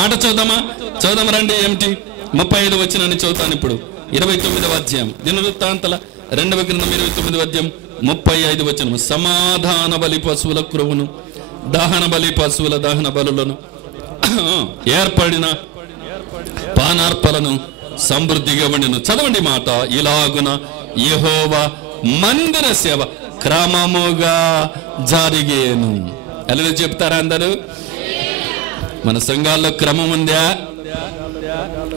మాట చదువుదామా రండి. ఏమిటి? 35 వచనాన్ని చదువుతాను ఇప్పుడు. 29వ అధ్యాయం దినవృత్తాంతాల 2వ గ్రంథం 29వ అధ్యాయం 35 వచనం. సమాధాన బలి పశువుల క్రొవ్వును, దహన బలి పశువుల దహన బలులను, ఏర్పడిన పానార్పలను సమృద్ధిగా వండిను. చదవండి మాట. ఇలాగున యెహోవా మందిర సేవ క్రమముగా జరిగేను. ఎలా చెప్తారా అందరూ? మన సంఘాల్లో క్రమం ఉందా?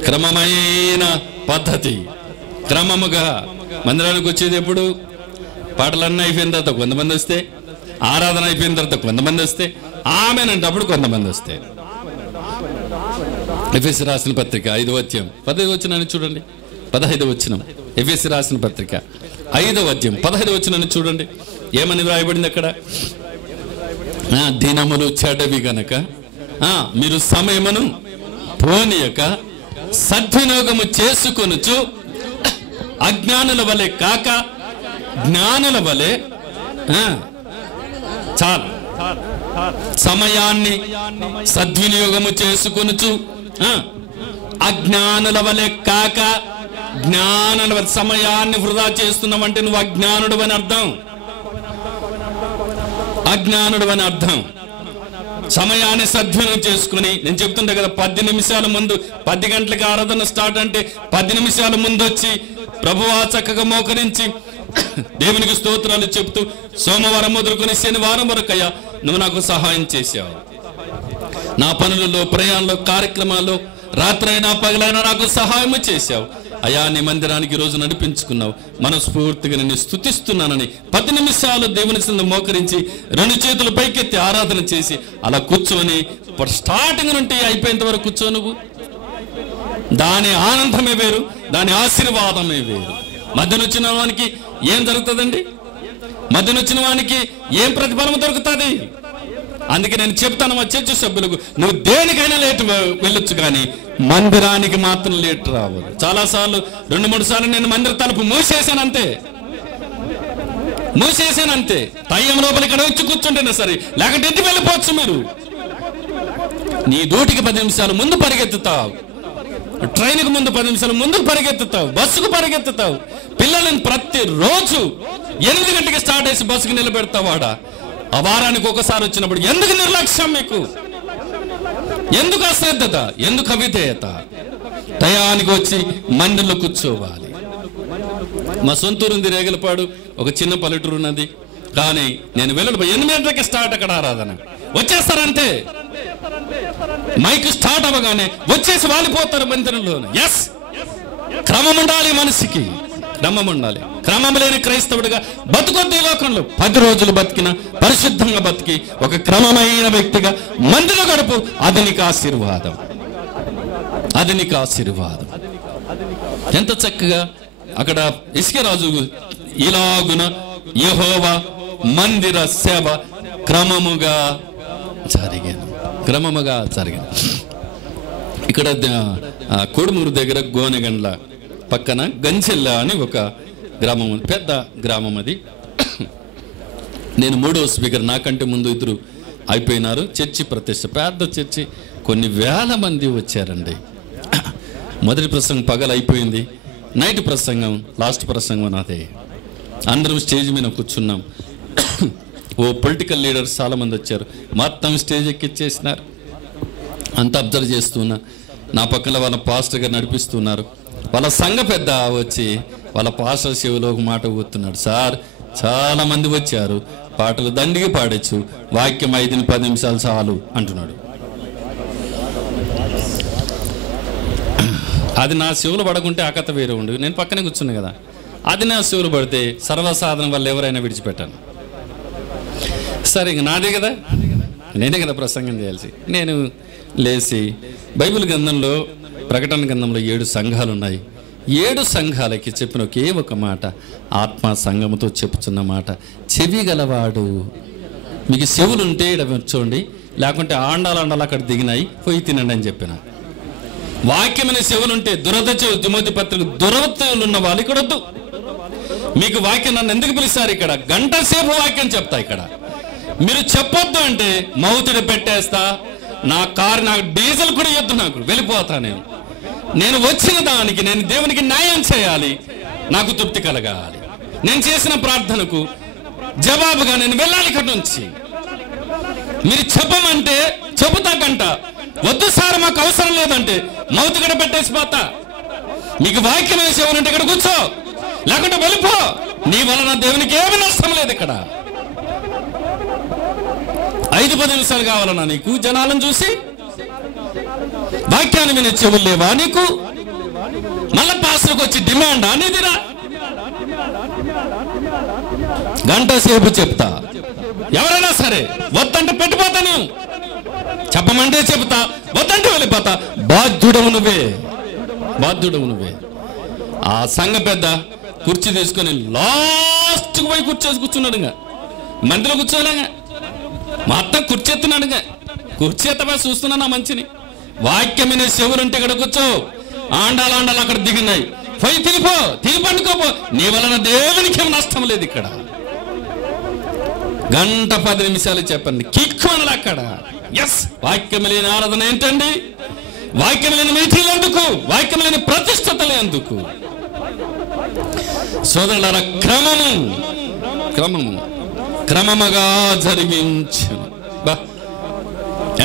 క్రమమైన పద్ధతి. క్రమముగా మందిరానికి వచ్చేది ఎప్పుడు? పాటలన్నీ అయిపోయిన తర్వాత కొంతమంది వస్తే, ఆరాధన అయిపోయిన తర్వాత కొంతమంది వస్తే, ఆమెనంటప్పుడు కొంతమంది వస్తే. ఎఫెసీ రాసిన పత్రిక 5వ అధ్యాయం 15వ వచనాన్ని చూడండి. 15వ వచనం ఎఫెసీ రాసిన పత్రిక 5వ అధ్యాయం 15వ వచనాన్ని చూడండి. ఏమని వ్రాయబడింది అక్కడ? దినములు చెడ్డవి గనక మీరు సమయమును పోనీయక సద్వినియోగము చేసుకొనుచు అజ్ఞానుల వలె కాక జ్ఞానుల వలె చాలా సమయాన్ని సద్వినియోగము చేసుకొనుచు అజ్ఞానుల వలె కాక జ్ఞానుల వలె. సమయాన్ని వృధా చేస్తున్నావంటే నువ్వు అజ్ఞానుడు అని అర్థం. అజ్ఞానుడు అని అర్థం. సమయాన్ని సద్వినియోగం చేసుకుని, నేను చెప్తుంటే కదా 10 నిమిషాల ముందు, 10 గంటలకు ఆరాధన స్టార్ట్ అంటే 10 నిమిషాల ముందు వచ్చి ప్రభువా చక్కగా మోకరించి దేవునికి స్తోత్రాలు చెప్తూ సోమవారం మొదలుకొని శనివారం వరకు అయ్యా నువ్వు నాకు సహాయం చేశావు. నా పనులలో, ప్రయాణంలో, కార్యక్రమాల్లో రాత్రైనా పగలైనా నాకు సహాయం చేశావు అయ్యా. నీ మందిరానికి రోజు నడిపించుకున్నావు. మనస్ఫూర్తిగా నేను స్తుతిస్తున్నానని 10 నిమిషాలు దేవుని సందు మోకరించి 2 చేతులు పైకెత్తి ఆరాధన చేసి అలా కూర్చొని స్టార్టింగ్ నుండి అయిపోయేంత వరకు కూర్చో. నువ్వు దాని ఆనందమే వేరు, దాని ఆశీర్వాదమే వేరు. మధ్యన వచ్చిన వానికి ఏం జరుగుతుందండి? మధ్యన వచ్చిన వానికి ఏం ప్రతిఫలం దొరుకుతుంది? అందుకే నేను చెప్తాను మా చర్చ సభ్యులకు, నువ్వు దేనికైనా లేట్ వెళ్ళొచ్చు కానీ మందిరానికి మాత్రం లేట్ రావద్దు. చాలాసార్లు 2-3 సార్లు నేను మందిర తలుపు మూసేసానంతే. టైం లోపల ఇక్కడ వచ్చి కూర్చుంటేనే సరే, లేకుంటే ఇంటికి వెళ్ళిపోవచ్చు. మీరు నీ డ్యూటీకి 10 నిమిషాలు ముందు పరిగెత్తుతావు, ట్రైన్కి ముందు 10 నిమిషాలు ముందు పరిగెత్తుతావు, బస్సుకు పరిగెత్తుతావు. పిల్లలను ప్రతిరోజు 8 గంటలకు స్టార్ట్ చేసి బస్సుకు నిలబెడతావాడా? ఆ వారానికి ఒకసారి వచ్చినప్పుడు ఎందుకు నిర్లక్ష్యం? మీకు ఎందుకు అశ్రద్ధత? ఎందుకు అవిధేయత? టయానికి వచ్చి మందిరంలో కూర్చోవాలి. మా సొంతూరు ఉంది రేగలపాడు, ఒక చిన్న పల్లెటూరు ఉన్నది. కానీ నేను వెళ్ళడం 8 గంటలకి స్టార్ట్ అక్కడ ఆరాధన. వచ్చేస్తారంతే. మైక్ స్టార్ట్ అవ్వగానే వచ్చేసి వాలిపోతారు మందిరంలోనే. ఎస్, క్రమం ఉండాలి మనిషికి, క్రమం ఉండాలి. క్రమం లేని క్రైస్తవుడిగా బతుకొద్ది లోకంలో. 10 రోజులు బతికిన, పరిశుద్ధంగా బతికి ఒక క్రమమైన వ్యక్తిగా మందిలో గడుపు. అది నీకు ఆశీర్వాదం, అది నీకు ఆశీర్వాదం. ఎంత చక్కగా అక్కడ ఇస్కిరాజు ఇలాగున యెహోవా మందిర సేవ క్రమముగా జరిగాను. ఇక్కడ కోడుమూరు దగ్గర గోనెగండ్ల పక్కన గంచెల్ల అని ఒక గ్రామం, పెద్ద గ్రామం అది. నేను 3వ స్పీకర్, నాకంటే ముందు 2 అయిపోయినారు. చర్చి ప్రతిష్ట, పెద్ద చర్చి, కొన్ని వేల మంది వచ్చారండి. మొదటి ప్రసంగం పగలు అయిపోయింది, నైట్ ప్రసంగం, లాస్ట్ ప్రసంగం నాదే. అందరం స్టేజ్ మీద కూర్చున్నాం. ఓ పొలిటికల్ లీడర్స్ చాలా మంది వచ్చారు, మొత్తం స్టేజ్ ఎక్కిచ్చేసినారు. అంతా అబ్జర్వ్ చేస్తున్నా. నా పక్కన వాళ్ళ పాస్టర్ గారు నడిపిస్తున్నారు. వాళ్ళ సంఘ పెద్ద వచ్చి వాళ్ళ పాస్టర్ శివులో ఒక మాట కూర్చున్నాడు. సార్, చాలా మంది వచ్చారు, పాటలు దండిగా పాడచ్చు, వాక్యం 5-10 నిమిషాలు చాలు అంటున్నాడు. అది నా శివులు పడకుంటే ఆ కథ వేరే ఉండు. నేను పక్కనే కూర్చున్నా కదా. అది నా శివులు పడితే సర్వసాధారణ వాళ్ళు ఎవరైనా విడిచిపెట్టాను. సరే, ఇంక నాదే కదా, నేనే కదా ప్రసంగం చేయాల్సి. నేను లేచి బైబిల్ గ్రంథంలో, ప్రకటన గ్రంథంలో 7 సంఘాలు ఉన్నాయి. 7 సంఘాలకి చెప్పిన ఒకే ఒక మాట, ఆత్మ సంఘముతో చెప్పుచున్న మాట, చెవి గలవాడు. మీకు చెవులుంటే చూడండి, లేకుంటే ఆండాలు అక్కడ దిగినాయి, పోయి తినండి అని చెప్పిన. వాక్యమైన చెవులుంటే, తిమోతి పత్రిక, దురవత్తలు ఉన్న వాళ్ళు ఇక్కడ వద్దు. మీకు వాక్యం నన్ను ఎందుకు పిలిచారు? ఇక్కడ గంట సేపు వాక్యం చెప్తా. ఇక్కడ మీరు చెప్పొద్దు అంటే మౌతుడు పెట్టేస్తా, నా కారు, నాకు డీజిల్ కూడా ఇవ్వద్దు, నాకు వెళ్ళిపోతా. నేను వచ్చిన దానికి నేను దేవునికి న్యాయం చేయాలి, నాకు తృప్తి కలగాలి. నేను చేసిన ప్రార్థనకు జవాబుగా నేను వెళ్ళాలి ఇక్కడి నుంచి. మీరు చెప్పమంటే చెబుతా గంట, వద్దు సార్ మాకు అవసరం లేదంటే మౌతు గడ పెట్టేసిపోతా. మీకు వాక్యం వేసేవారంటే ఇక్కడ కూర్చో, లేకుంటే వెళ్ళిపో. నీ వలన దేవునికి ఏమి నష్టం లేదు ఇక్కడ. 5-10 నిమిషాలు కావాలన్నా నీకు జనాలను చూసి? వాక్యాన్ని వినే చెవులు లేవా నీకు? మళ్ళా పాస్టర్కి వచ్చి డిమాండా నీదిరా? గంట సేపు చెప్తా, ఎవరైనా సరే వద్దంటే పెట్టిపోతాను, చెప్పమంటే చెప్తా, వద్దంటే వెళ్ళిపోతా. బాధ్యుడవు నువ్వే, బాధ్యుడవు నువ్వే. ఆ సంఘ పెద్ద కుర్చీ తీసుకొని లాస్ట్కి పోయి కూర్చోసి కూర్చున్నాడుగా, మందిలో కూర్చోలేగా. మా అత్త కుర్చీ ఎత్తున్నాడుగా, కుర్చీ ఎత్తమా చూస్తున్నా నా మంచిని. వాక్యమైన చెవులుంటే ఇక్కడ కూర్చో, ఆండాలు అక్కడ దిగినాయి, పోయి తిరిగిపో, తిరిగి పండుకోపో. నీ వలన దేవునికి ఏం నష్టం లేదు ఇక్కడ. గంట 10 నిమిషాలు చెప్పండి, కిక్కు అనలు అక్కడ. ఎస్, వాక్యం లేని ఆరాధన ఏంటండి? వాక్యం లేని మీటింగ్లు ఎందుకు? వాక్యం లేని ప్రతిష్టతలు ఎందుకు? సోదరులారా, క్రమముగా జరిగించు.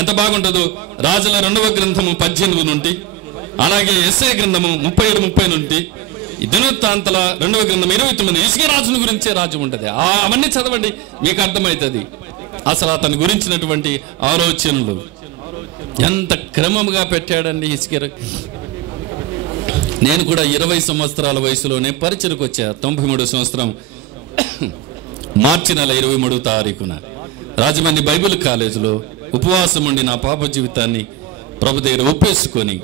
ఎంత బాగుంటుందో. రాజుల 2వ గ్రంథము 18 నుండి, అలాగే యెషయా గ్రంథము 37-30 నుండి, దినవృత్తాంతాల 2వ గ్రంథం 29. హిజ్కియా రాజుని గురించే రాజ్యం ఉంటుంది. అవన్నీ చదవండి, మీకు అర్థమవుతుంది అసలు అతని గురించినటువంటి ఆలోచనలు. ఎంత క్రమముగా పెట్టాడండి హిజ్కియా. నేను కూడా 20 సంవత్సరాల వయసులోనే పరిచయకు వచ్చా. 93 సంవత్సరం మార్చి నెల 23వ తారీఖున రాజమండ్రి బైబిల్ కాలేజీలో ఉపవాసం ఉండి నా పాప జీవితాన్ని ప్రభు దగ్గర ఒప్పేసుకొని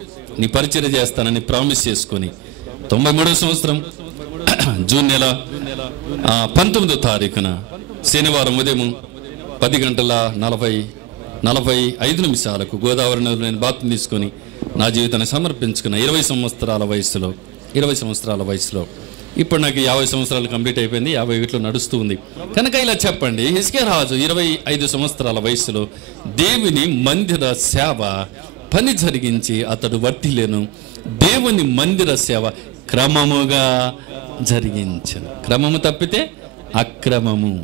నీ పరిచర్య చేస్తానని ప్రామిస్ చేసుకొని 93వ సంవత్సరం జూన్ నెల 19వ తారీఖున శనివారం ఉదయం 10:45 నిమిషాలకు గోదావరి నదిలో నేను బాప్తిసం తీసుకొని నా జీవితాన్ని సమర్పించుకున్న 20 సంవత్సరాల వయసులో ఇప్పుడు నాకు 50 సంవత్సరాలు కంప్లీట్ అయిపోయింది, 51 నడుస్తూ ఉంది. కనుక ఇలా చెప్పండి, హిజ్కియా రాజు 25 సంవత్సరాల వయసులో దేవుని మందిర సేవ పని జరిగించి అతడు వర్తిలేను. దేవుని మందిర సేవ క్రమముగా జరిగించను. క్రమము తప్పితే అక్రమము.